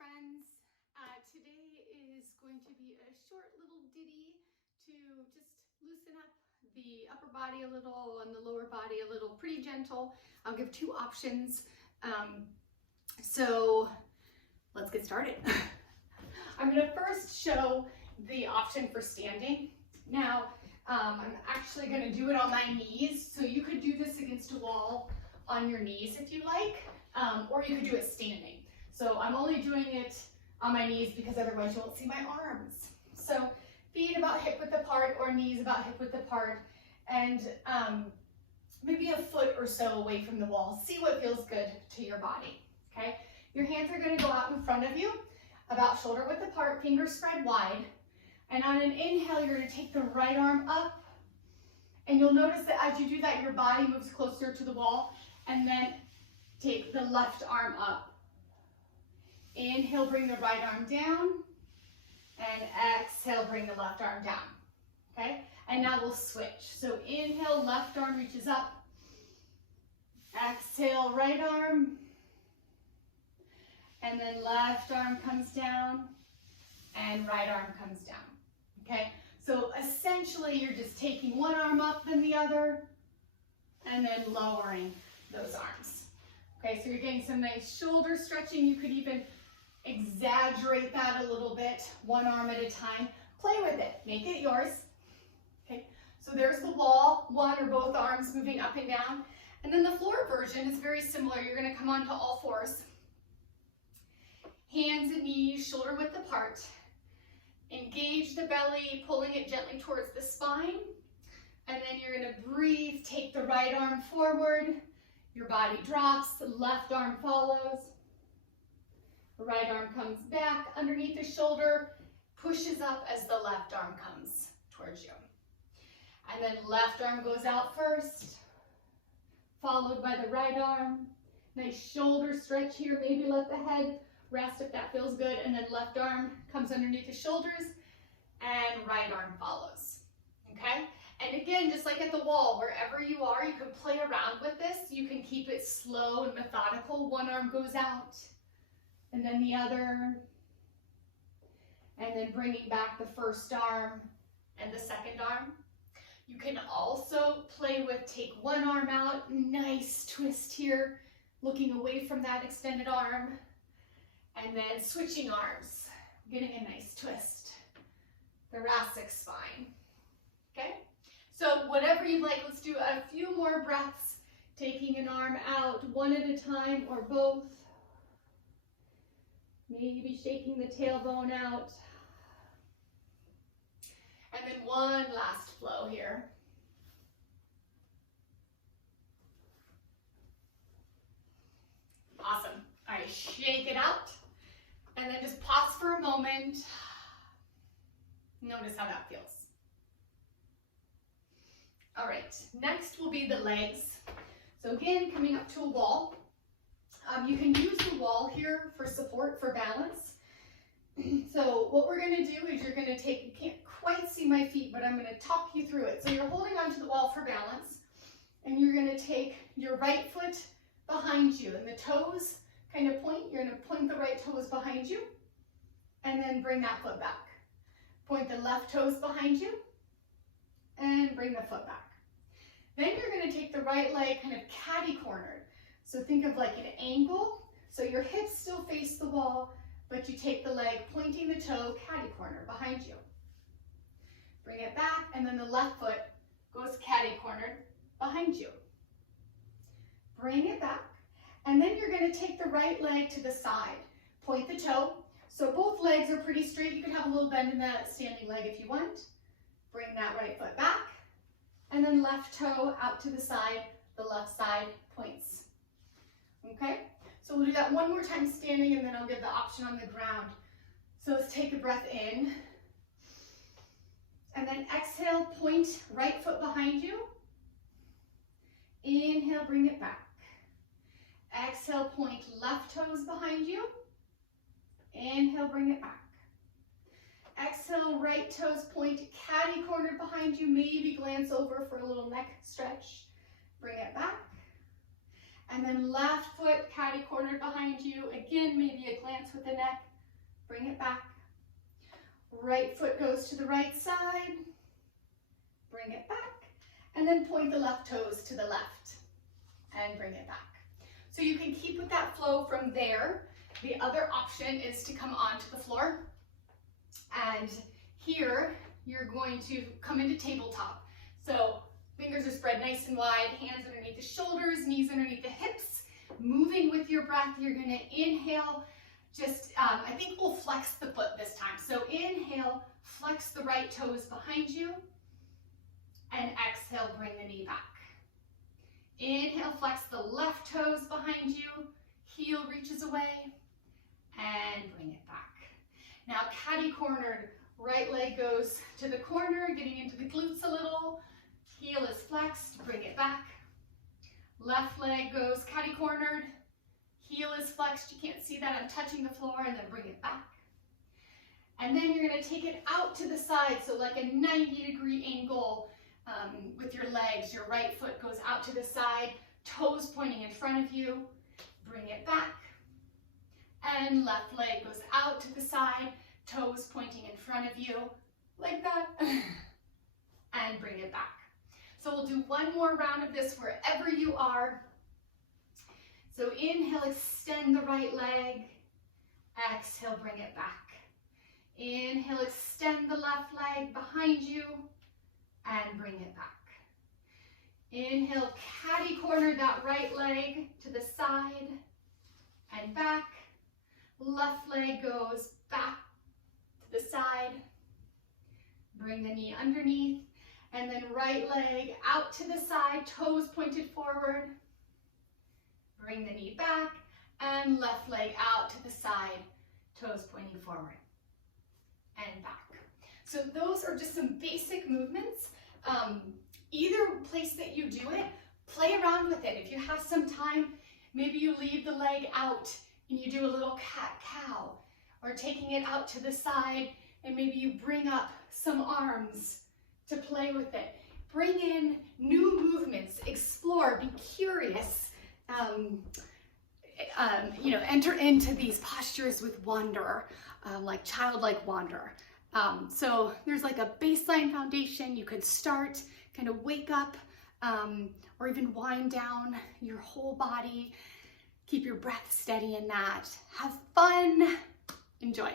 friends. Today is going to be a short little ditty to just loosen up the upper body a little and the lower body a little, pretty gentle. I'll give two options. So let's get started. I'm going to first show the option for standing. Now, I'm actually going to do it on my knees, so you could do this against a wall on your knees if you like, or you could do it standing. So I'm only doing it on my knees because otherwise you won't see my arms. So feet about hip width apart or knees about hip width apart, and maybe a foot or so away from the wall. See what feels good to your body, okay? Your hands are going to go out in front of you, about shoulder width apart, fingers spread wide. And on an inhale, you're going to take the right arm up. And you'll notice that as you do that, your body moves closer to the wall. And then take the left arm up. Inhale, bring the right arm down. And exhale, bring the left arm down. Okay? And now we'll switch. So inhale, left arm reaches up. Exhale, right arm. And then left arm comes down. And right arm comes down. Okay? So essentially, you're just taking one arm up, then the other, and then lowering those arms. Okay, so you're getting some nice shoulder stretching. You could even exaggerate that a little bit, one arm at a time. Play with it, make it yours. Okay, so there's the wall, one or both arms moving up and down. And then the floor version is very similar. You're gonna come onto all fours. Hands and knees, shoulder width apart. Engage the belly, pulling it gently towards the spine. And then you're gonna breathe, take the right arm forward. Your body drops, the left arm follows. The right arm comes back underneath the shoulder, pushes up as the left arm comes towards you. And then left arm goes out first, followed by the right arm. Nice shoulder stretch here, maybe let the head rest if that feels good. And then left arm comes underneath the shoulders and right arm follows, okay? And again, just like at the wall, wherever you are, you can play around with this. You can keep it slow and methodical. One arm goes out, and then the other, and then bringing back the first arm and the second arm. You can also play with take one arm out, nice twist here, looking away from that extended arm, and then switching arms, getting a nice twist, thoracic spine, okay? So whatever you like, let's do a few more breaths, taking an arm out one at a time or both. Maybe shaking the tailbone out. And then one last flow here. Awesome. All right, shake it out. And then just pause for a moment. Notice how that feels. All right, next will be the legs. So again, coming up to a wall. You can use the wall here for support, for balance. So what we're gonna do is you're gonna take, you can't quite see my feet, but I'm gonna talk you through it. So you're holding onto the wall for balance, and you're gonna take your right foot behind you, and the toes kind of point. You're gonna point the right toes behind you, and then bring that foot back. Point the left toes behind you, and bring the foot back. Then you're going to take the right leg kind of catty-cornered. So think of like an angle. So your hips still face the wall, but you take the leg pointing the toe catty-corner behind you. Bring it back, and then the left foot goes catty-cornered behind you. Bring it back, and then you're going to take the right leg to the side. Point the toe. So both legs are pretty straight. You can have a little bend in that standing leg if you want. Bring that right foot back, and then left toe out to the side, the left side points. Okay, so we'll do that one more time standing, and then I'll give the option on the ground. So let's take a breath in, and then exhale, point right foot behind you. Inhale, bring it back. Exhale, point left toes behind you. Inhale, bring it back. Exhale, right toes point catty-cornered behind you. Maybe glance over for a little neck stretch. Bring it back. And then left foot catty-cornered behind you. Again, maybe a glance with the neck. bring it back. Right foot goes to the right side, bring it back, and then point the left toes to the left and bring it back. So you can keep with that flow from there. The other option is to come onto the floor, and here you're going to come into tabletop. So fingers are spread nice and wide, hands underneath the shoulders, knees underneath the hips. Moving with your breath, you're gonna inhale, I think we'll flex the foot this time. So inhale, flex the right toes behind you, and exhale, bring the knee back. Inhale, flex the left toes behind you, heel reaches away, and bring it back. Now catty cornered, right leg goes to the corner, getting into the glutes a little, heel is flexed, bring it back. Left leg goes catty cornered, heel is flexed, you can't see that, I'm touching the floor, and then bring it back. And then you're gonna take it out to the side, so like a 90-degree angle with your legs. Your right foot goes out to the side, toes pointing in front of you, bring it back. And left leg goes out to the side, toes pointing in front of you, like that, and bring it back. So we'll do one more round of this wherever you are. So inhale, extend the right leg. Exhale, bring it back. Inhale, extend the left leg behind you and bring it back. Inhale, catty corner that right leg to the side and back. Left leg goes back to the side. Bring the knee underneath. And then right leg out to the side, toes pointed forward. Bring the knee back, and left leg out to the side, toes pointing forward and back. So those are just some basic movements. Either place that you do it, play around with it. If you have some time, maybe you leave the leg out and you do a little cat-cow, or taking it out to the side, and maybe you bring up some arms to play with it. Bring in new movements, explore, be curious. Enter into these postures with wonder, like childlike wonder. So there's like a baseline foundation. You could start, kind of wake up, or even wind down your whole body. Keep your breath steady in that. Have fun. Enjoy.